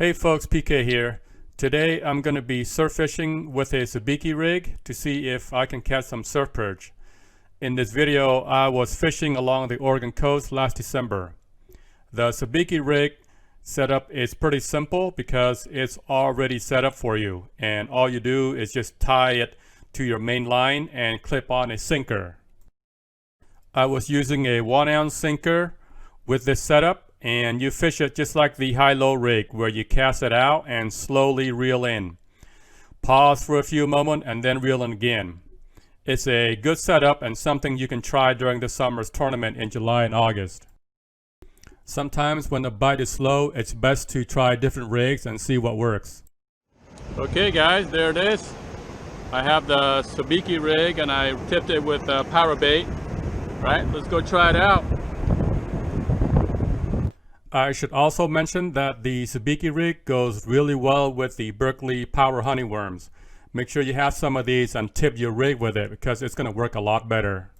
Hey folks, PK here. Today I'm going to be surf fishing with a Sabiki rig to see if I can catch some surf perch. In this video I was fishing along the Oregon coast last December. The Sabiki rig setup is pretty simple because it's already set up for you, and all you do is just tie it to your main line and clip on a sinker. I was using a 1-ounce sinker with this setup, and you fish it just like the high-low rig where you cast it out and slowly reel in. Pause for a few moments and then reel in again. It's a good setup and something you can try during the summer's tournament in July and August. Sometimes when the bite is slow, it's best to try different rigs and see what works. Okay guys, there it is. I have the Sabiki rig and I tipped it with power bait. Right, let's go try it out. I should also mention that the Sabiki rig goes really well with the Berkeley Power Honeyworms. Make sure you have some of these and tip your rig with it because it's going to work a lot better.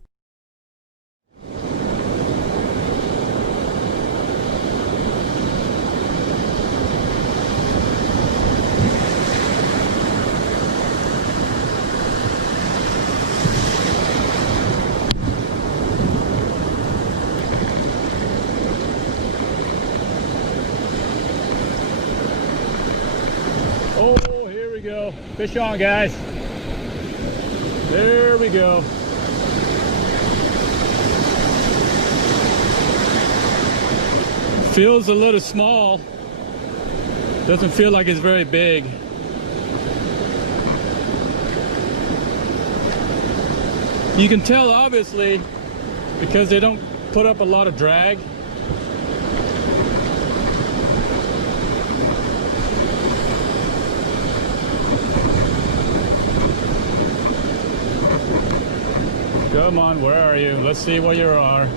Oh, here we go. Fish on, guys. There we go. Feels a little small. Doesn't feel like it's very big. You can tell obviously because they don't put up a lot of drag. Come on, where are you? Let's see what you are.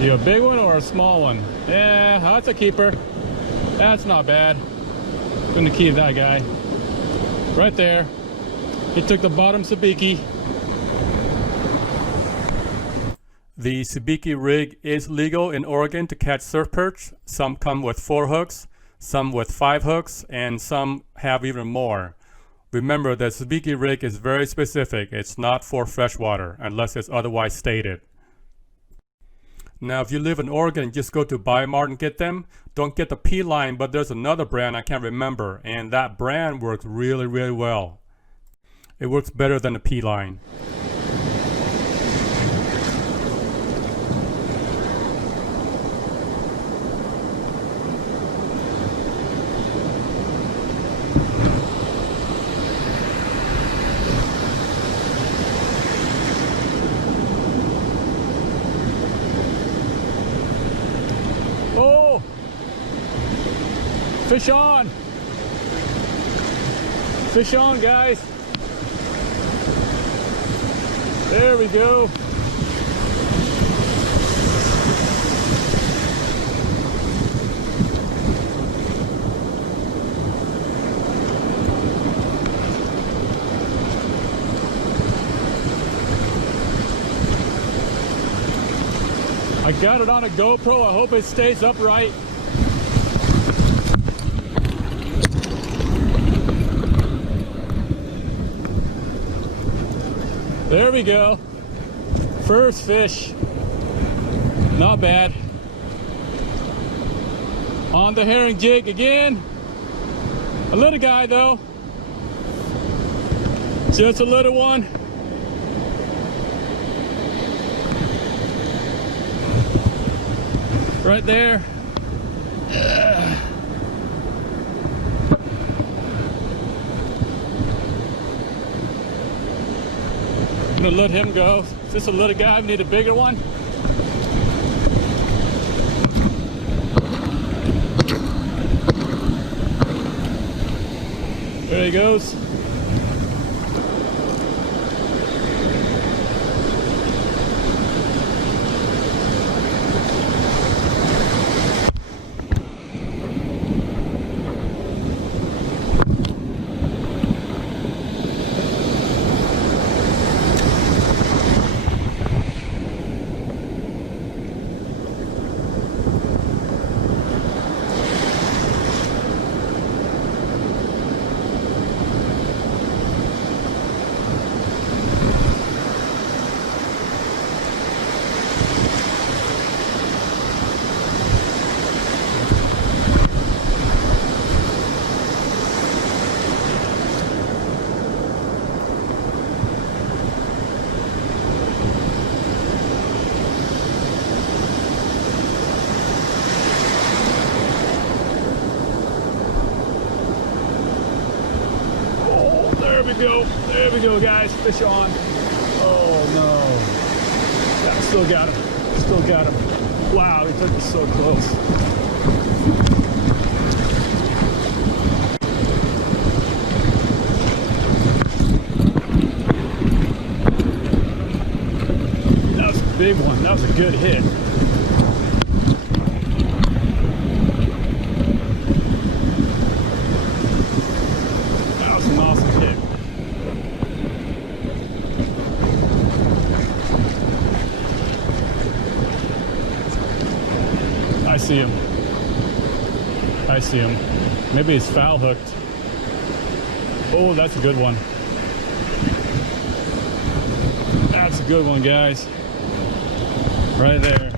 You a big one or a small one? Yeah, that's a keeper. That's not bad. Gonna keep that guy. Right there. He took the bottom Sabiki. The Sabiki rig is legal in Oregon to catch surf perch. Some come with 4 hooks, some with 5 hooks, and some have even more. Remember, the Sabiki rig is very specific. It's not for freshwater unless it's otherwise stated. Now, if you live in Oregon, just go to Bi-Mart and get them. Don't get the P-line, but there's another brand I can't remember, and that brand works really, really well. It works better than the P-line. Fish on! Fish on, guys! There we go! I got it on a GoPro. I hope it stays upright. There we go. First fish. Not bad. On the herring jig again. A little guy though. Just a little one. Right there. I'm gonna let him go. Is this a little guy? We need a bigger one. There he goes. There we go. There we go, guys. Fish on. Oh, no. Yeah, still got him. Still got him. Wow, he took me so close. That was a big one. That was a good hit. That was an awesome hit. I see him. I see him. Maybe he's foul hooked. Oh, that's a good one. That's a good one, guys. Right there.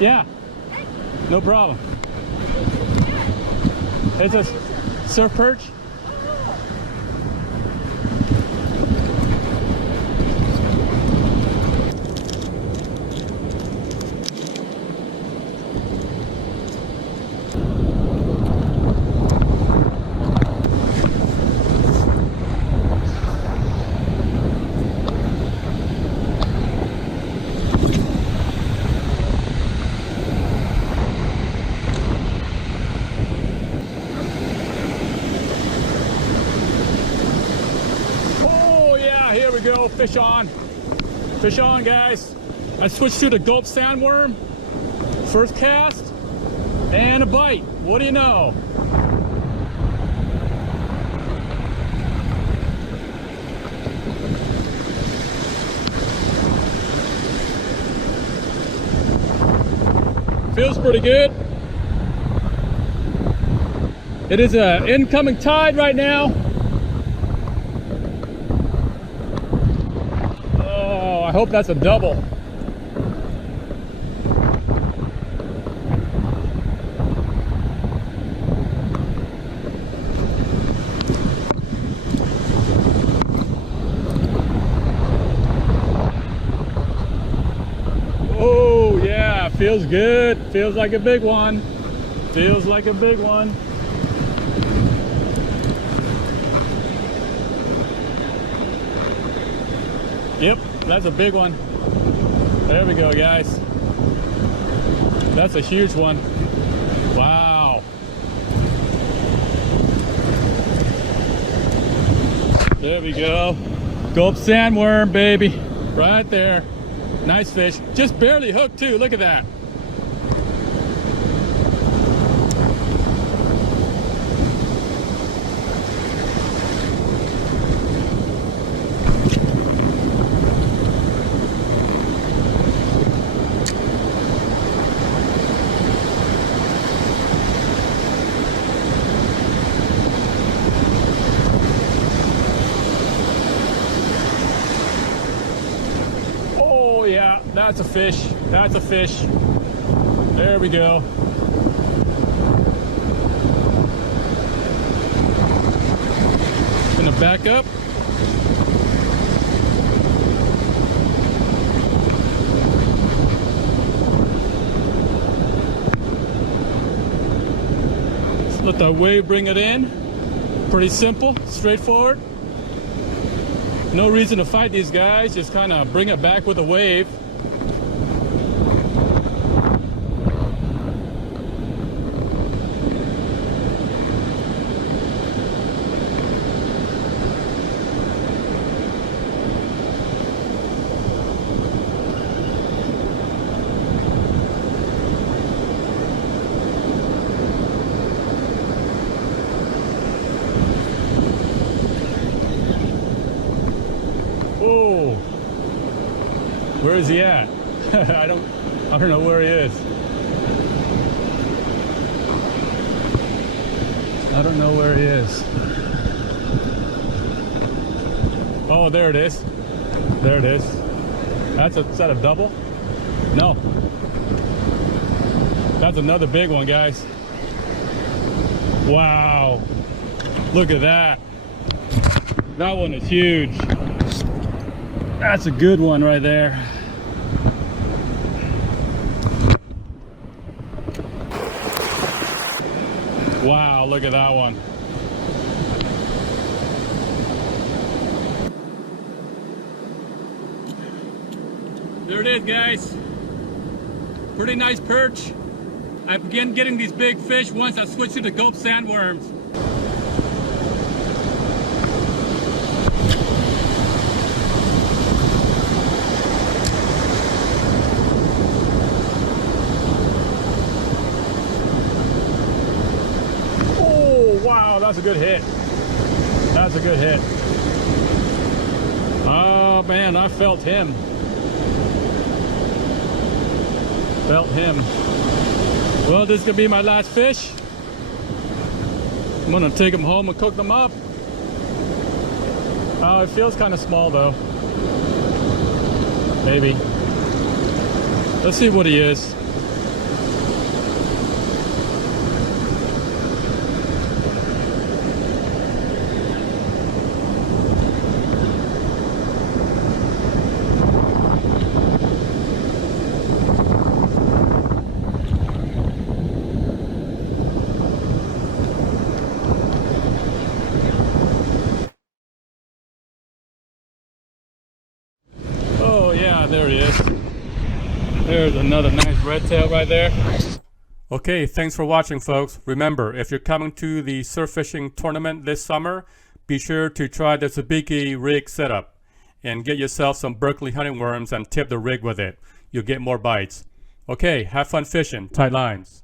Yeah, no problem. It's a surf perch. Go, fish on. Fish on, guys. I switched to the Gulp sandworm. First cast and a bite. What do you know? Feels pretty good. It is an incoming tide right now. I hope that's a double. Oh yeah, feels good. Feels like a big one. Feels like a big one. Yep. That's a big one. There we go, guys. That's a huge one. Wow. There we go. Gulp sandworm, baby. Right there. Nice fish. Just barely hooked too. Look at that. Yeah, that's a fish. That's a fish. There we go. Gonna back up. Let's let the wave bring it in. Pretty simple, straightforward. No reason to fight these guys, just kind of bring it back with a wave. Oh, where is he at? I don't know where he is. I don't know where he is. Oh, there it is. There it is. That's a set of double? No. That's another big one, guys. Wow. Look at that. That one is huge. That's a good one right there. Wow, look at that one. There it is, guys. Pretty nice perch. I began getting these big fish once I switched to the Gulp sandworms. Oh, wow, that's a good hit. That's a good hit. Oh man, I felt him. Felt him. Well, this is gonna be my last fish. I'm gonna take them home and cook them up. Oh, it feels kind of small though. Maybe. Let's see what he is. Oh yeah, there he is. There's another nice red tail right there. Okay, thanks for watching, folks. Remember, if you're coming to the surf fishing tournament this summer, be sure to try the Sabiki rig setup and get yourself some Berkeley hunting worms and tip the rig with it. You'll get more bites. Okay, have fun fishing. Tight lines.